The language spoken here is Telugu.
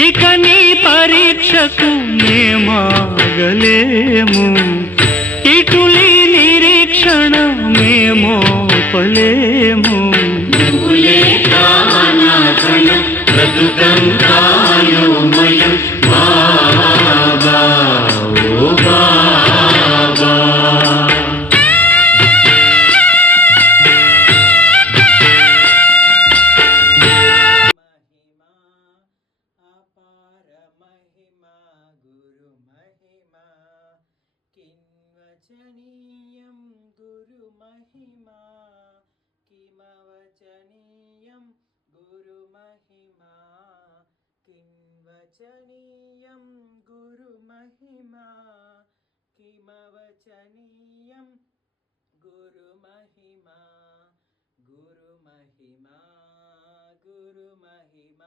ఇక నీ పరీక్షకు మేమాగలేము, ఇటులీ నిరీక్షణ మేమోపలేము. బ్రతుకంతాయోమయం బాబా ఓ బాబా. అపార మహిమా గురు మహిమా కిన్వచనీయం గురు మహిమా కిమవచనీయం గురు మహిమా కిన్వచనీయం గురు మహిమా కిమవచనీయం గురు మహిమా గురు మహిమా గురు మహిమా